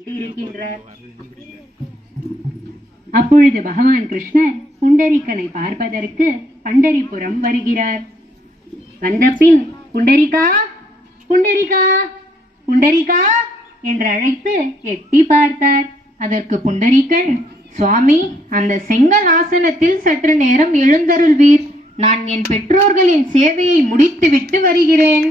இருக்கின்றார். அப்பொழுது பகவான் கிருஷ்ணர் புண்டரீகனை பார்ப்பதற்கு பண்டரிபுரம் வருகிறார். வந்தபின் புண்டரிகா புண்டரிகா புண்டரிகா என்று அழைத்து எட்டி பார்த்தார். அதற்கு புண்டரீகன், சுவாமி, அந்த செங்கல் ஆசனத்தில் சற்று நேரம் எழுந்தருள்வீர். நான் என் பெற்றோர்களின் சேவையை முடித்துவிட்டு வருகிறேன்.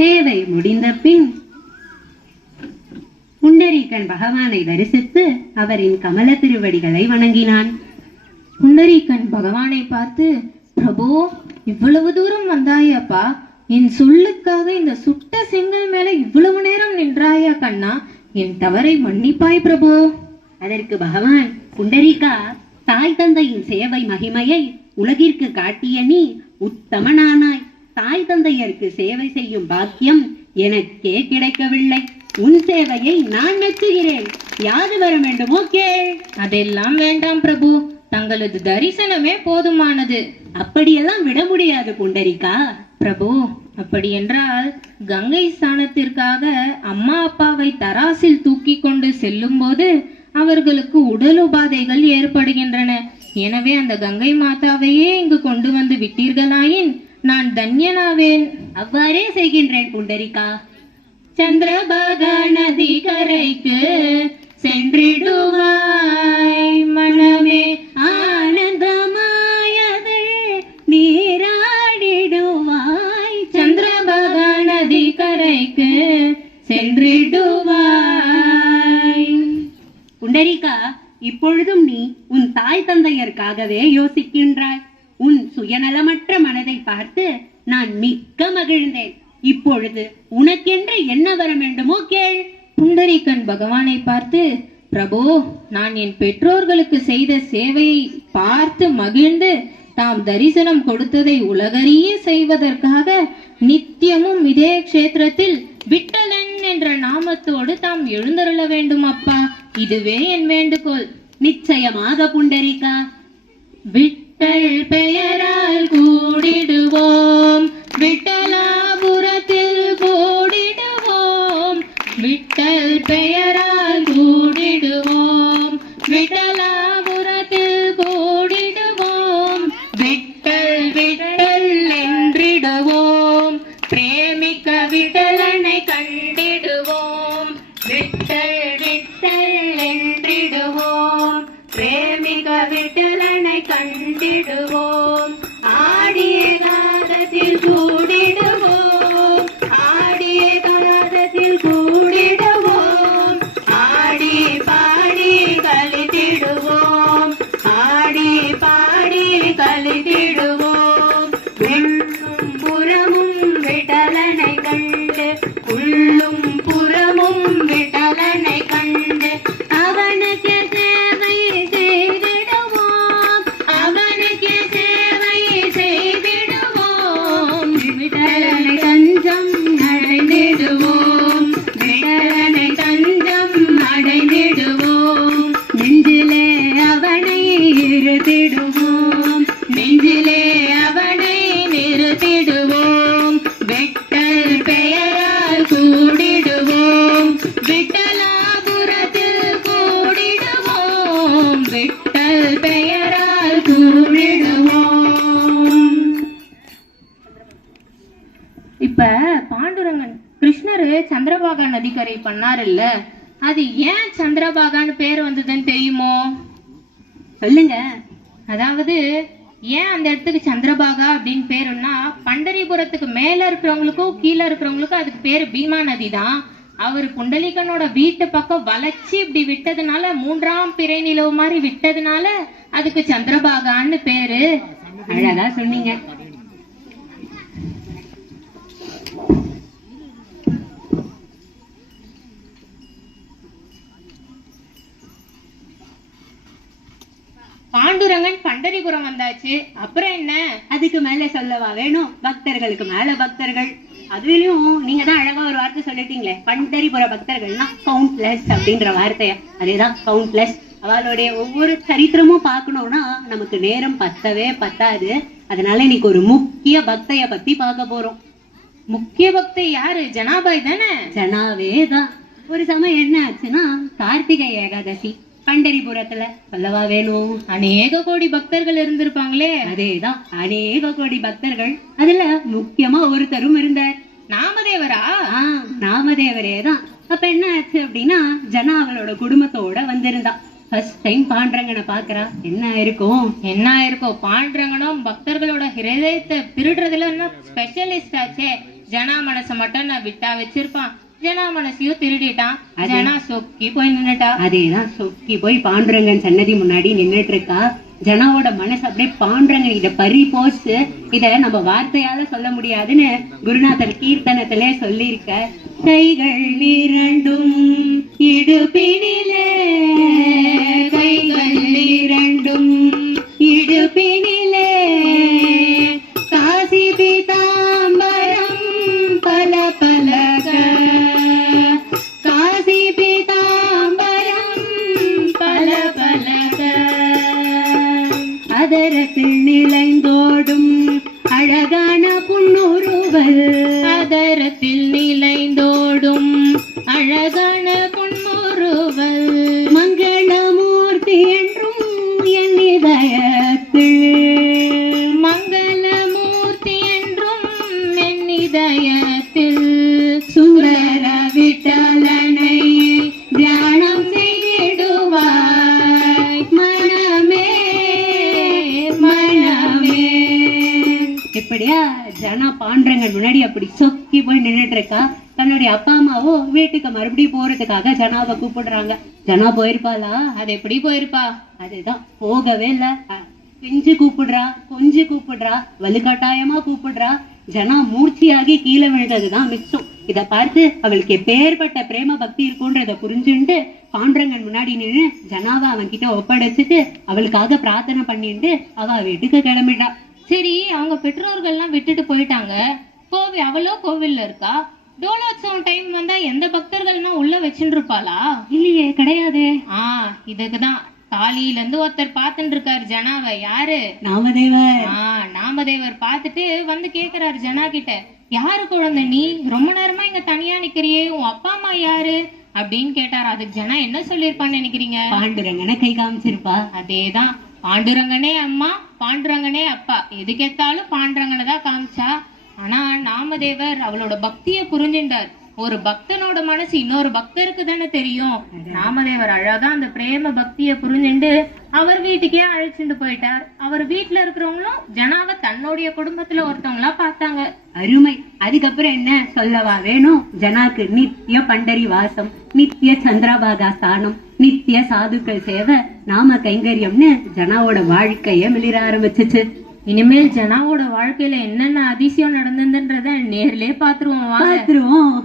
சேவை முடிந்த பின் புண்டரீகன் பகவானை தரிசித்து அவரின் கமல திருவடிகளை வணங்கினான். புண்டரீகன் பகவானை பார்த்து, பிரபு, இவ்வளவு தூரம் வந்தாயப்பா, என் சொல்லுக்காக இந்த சுட்ட செங்கல் மேல இவ்வளவு நேரம் நின்றாயா கண்ணா? என் தவறை மன்னிப்பாய் பிரபு. அதற்கு பகவான், புண்டரீகா, தாய் தந்தையின் சேவை மகிமையை உலகிற்கு காட்டிய நீ உத்தமனானாய். தாய் தந்தையருக்கு சேவை செய்யும் பாக்கியம் எனக்கே கிடைக்கவில்லை. உன் சேவையை நான் மெச்சுகிறேன். யாது வர வேண்டுமோ கேள். அதெல்லாம் வேண்டாம் பிரபு, தங்களது தரிசனமே போதுமானது. அப்படியெல்லாம் விட முடியாது புண்டரிகா. பிரபு, அப்படி என்றால் கங்கை ஸ்நானத்திற்காக அம்மா அப்பாவை தராசில் தூக்கி கொண்டு செல்லும் போது அவர்களுக்கு உடல் உபாதைகள் ஏற்படுகின்றன. எனவே அந்த கங்கை மாதாவையே இங்கு கொண்டு வந்து விட்டீர்களாயின் நான் தன்யனாவேன். அவ்வாறே செய்கின்றேன் புண்டரிகா. சந்திரபாகா நதி கரைக்கு சென்றிடுவாய், மனமே ஆனந்தமாயது நீராடிடுவாய். சந்திரபாகா நதி கரைக்கு சென்றிடுவாய். புண்டரிகா, இப்பொழுதும் நீ உன் தாய் தந்தையருக்காகவே யோசிக்கின்றாய். உன் சுயநலமற்ற மனதை பார்த்து நான் மிக்க மகிழ்ந்தேன். இப்பொழுது உனக்கென்று என்ன வர வேண்டுமோ கேள். புண்டரீகன் பகவானை பார்த்து, பிரபு, நான் என் பெற்றோர்களுக்கு செய்த சேவையை பார்த்து மகிழ்ந்து தாம் தரிசனம் கொடுத்ததை உலகறிய செய்வதற்காக நித்தியமும் இதே க்ஷேத்திரத்தில் விட்டலன் என்ற நாமத்தோடு தாம் எழுந்தருள வேண்டும் அப்பா. இதுவே என் வேண்டுகோள். நிச்சயமாக புண்டரிகா. விட்டல் பெயரால் கூடிடுவோம், விட்டலாபுரத்தில் கூடிடுவோம். விட்டல் பெயரால் கூடிடுவோம், விட்டலாபுரத்தில் கூடிடுவோம். விட்டல் விட்டல் என்றிடுவோம், பிரேமிக்க விட்டலனை கண்டிடுவோம். விட்டல் விட்டல் என்றிடுவோம், பிரேமிக்க விட்டலனை கண்டிடுவோம். ஆடிய காதத்தில் கூடிடுவோம், ஆடிய காதத்தில் கூடிடுவோம். ஆடி பாடி கழித்திடுவோம், ஆடி பாடி கழித்திடுவோம். உள்ளும் புறமும் விட்டலனை கண்டு, உள்ளும் புறமும் விட்டலனை கண்டு அவனுக்கு சேவை செய்திடுவோம், அவனுக்கு சேவை செய்திடுவோம். விட்டலனை தஞ்சம் அடைந்திடுவோம், விட்டலனை தஞ்சம் அடைந்திடுவோம். நெஞ்சிலே அவனை இருத்திடுவோம், நெஞ்சிலே அவனை நிறுத்திடுவோம். விட்டல் பெயரால் கூடிடுவோம், விட்டலாபுரத்தில் கூடிடுவோம். விட்டல் பெயரால் கூடிடுவோம். இப்ப பாண்டுரங்கன் கிருஷ்ணர் சந்திரபாகா நதிக்கரை பண்ணாரு இல்ல, அது ஏன் சந்திரபாகான்னு பேர் வந்ததுன்னு தெரியுமோ? சொல்லுங்க. அதாவது ஏன் அந்த இடத்துக்கு சந்திரபாகா அப்படின்னு பேருன்னா, பண்டரிபுரத்துக்கு மேல இருக்கிறவங்களுக்கும் கீழே இருக்கிறவங்களுக்கும் அதுக்கு பேரு பீமா நதி தான். அவர் புண்டலீகனோட வீட்டு பக்கம் வளைச்சி இப்படி விட்டதுனால, மூன்றாம் பிறை நிலவு மாதிரி விட்டதுனால அதுக்கு சந்திரபாகான்னு பேரு. அழகா சொன்னீங்க. பாண்டுரங்கன் பண்டரிபுரம் வந்தாச்சு, அப்புறம் என்ன? அதுக்கு மேல சொல்லவா வேணும்? பக்தர்களுக்கு மேல பக்தர்கள். அதுலயும் நீங்க தான் அழகா ஒரு வார்த்தை சொல்லிட்டீங்களே, பண்டரிபுர பக்தர்கள்னா கவுண்ட்லெஸ் அப்படின்ற வார்த்தைய. அதேதான் கவுண்ட்லெஸ். அவளுடைய ஒவ்வொரு சரித்திரமும் பார்க்கணும்னா நமக்கு நேரம் பத்தவே பத்தாது. அதனால இன்னைக்கு ஒரு முக்கிய பக்தைய பத்தி பார்க்க போறோம். முக்கிய பக்தை யாரு? ஜனாபாய் தானே? ஜனாவே தான். ஒரு சமயம் என்ன ஆச்சுன்னா, கார்த்திகை ஏகாதசி பண்டரிபுரத்துல சொல்லவா வேணும். அநேக கோடி பக்தர்கள் இருந்திருப்பாங்களே. அதேதான், அநேக கோடி பக்தர்கள். அதுல முக்கியமா ஒருத்தரும் இருந்தார். நாமதேவரா? நாமதேவரே தான். அப்ப என்ன ஆச்சு அப்படின்னா, ஜனா அவளோட குடும்பத்தோட வந்திருந்தா. ஃபர்ஸ்ட் டைம் பாண்டரங்கனை பாக்குறா. என்ன இருக்கும்? பாண்டரங்கனும் பக்தர்களோட ஹிருதயத்தை திருடுறதுல ஸ்பெஷலிஸ்ட் ஆச்சே. ஜனா மனசை மட்டும் நான் விட்டா வச்சிருப்பான், ஜனா மனசையும் திருடிட்டான். ஜனா சொக்கி போய் நின்னுட்டா. அதேதான், சொக்கி போய் பாண்டுரங்கன் சன்னதி முன்னாடி நின்னுட்டு இருக்கா. ஜனாவோட மனசு அப்படியே பாண்டுரங்கன் இத பறி போச்சு. இத நம்ம வார்த்தையால சொல்ல முடியாதுன்னு குருநாதர் கீர்த்தனத்திலே சொல்லியிருக்க. கைகள் இரண்டும் இடுப்பினிலே, கைகள் இரண்டும் இடுப்பினிலே, காசி பீதாம்பரம் பல பலக, காசி பீதாம்பரம் பல பலக, அதரத்தில் நிலைந்தோடும் அழகான புன்னுருவல், அதரத்தில் நிலைந்தோடும் அழகான பொன்முறுவல், மங்களமூர்த்தி என்றும் என் இதயத்தில், மங்களமூர்த்தி என்றும் என் இதயத்தில், சுந்தர விட்டலனை தியானம் செய்திடுவாய் மனமே மனமே. இப்படியா ஜனா பாண்டரங்கன் முன்னாடி அப்படி சொக்கி போய் நின்னுட்டு இருக்கா. தன்னுடைய அப்பா அம்மாவோ வீட்டுக்கு மறுபடியும் போறதுக்காக ஜனாவை கூப்பிடுறாங்க. ஜனா போயிருப்பாளா? அது எப்படி போயிருப்பா? அதுதான், போகவே இல்ல. கெஞ்சு கூப்பிடுறா, கொஞ்சி கூப்பிடுறா, வலுக்கட்டாயமா கூப்பிடுறா. ஜனா மூர்ச்சியாகி கீழே விழுந்ததுதான் மிச்சம். இத பார்த்து அவளுக்கு எப்பேற்பட்ட பிரேம பக்தி இருக்கும்ன்றத புரிஞ்சுட்டு பாண்டரங்கன் முன்னாடி நின்று ஜனாவை அவன் கிட்ட ஒப்படைச்சிட்டு அவளுக்காக பிரார்த்தனை பண்ணிட்டு அவ வீட்டுக்கு கிளம்பிட்டா. சரி, அவங்க பெற்றோர்கள்லாம் விட்டுட்டு போயிட்டாங்க. அவளோ கோவில்ல இருக்கா. டோலோத்சவம் டைம் வந்தா எந்த பக்தர்கள்னா உள்ள வச்சுட்டு இருப்பாளா? இல்லையே, கிடையாது. இதுக்குதான் தாலியில இருந்து ஒருத்தர் பாத்துட்டு இருக்காரு ஜனாவை. யாரு? நாமதேவர். நாமதேவர் பாத்துட்டு வந்து கேக்குறாரு ஜனா கிட்ட, யாரு குழந்தை நீ? ரொம்ப நேரமா இங்க தனியா நிக்கிறியே, உன் அப்பா அம்மா யாரு அப்படின்னு கேட்டாரு. அதுக்கு ஜனா என்ன சொல்லிருப்பான்னு நினைக்கிறீங்க? பாண்டுரங்கனை கை காமிச்சிருப்பா. அதேதான், பாண்டுரங்கனே அம்மா, பாண்டுரங்கனே அப்பா, எதுக்கெத்தாலும் பாண்டுரங்கனை தான் காமிச்சா. ஆனா நாமதேவர் அவளோட பக்திய புரிஞ்சுட்டார். ஒரு பக்தனோட மனசு இன்னொரு பக்தருக்கு தானே தெரியும். நாமதேவர் அழகா அந்த பிரேம பக்திய புரிஞ்சுண்டு அவர் வீட்டுக்கே அழைச்சிட்டு போயிட்டார். அவர் வீட்டுல இருக்கிறவங்களும் ஜனாவை தன்னுடைய குடும்பத்துல ஒருத்தவங்களா பார்த்தாங்க. அருமை. அதுக்கப்புறம் என்ன சொல்லவா வேணும்? ஜனாக்கு நித்திய பண்டரி வாசம், நித்திய சந்திரபாகா ஸ்தானம், நித்திய சாதுக்கள் சேவை, நாம கைங்கரியம்னு ஜனாவோட வாழ்க்கைய மிளிர ஆரம்பிச்சுச்சு. இனிமேல் ஜனாவோட வாழ்க்கையில என்னென்ன அதிசயம் நடந்ததுன்றத நேர்லயே பாத்துருவோம்.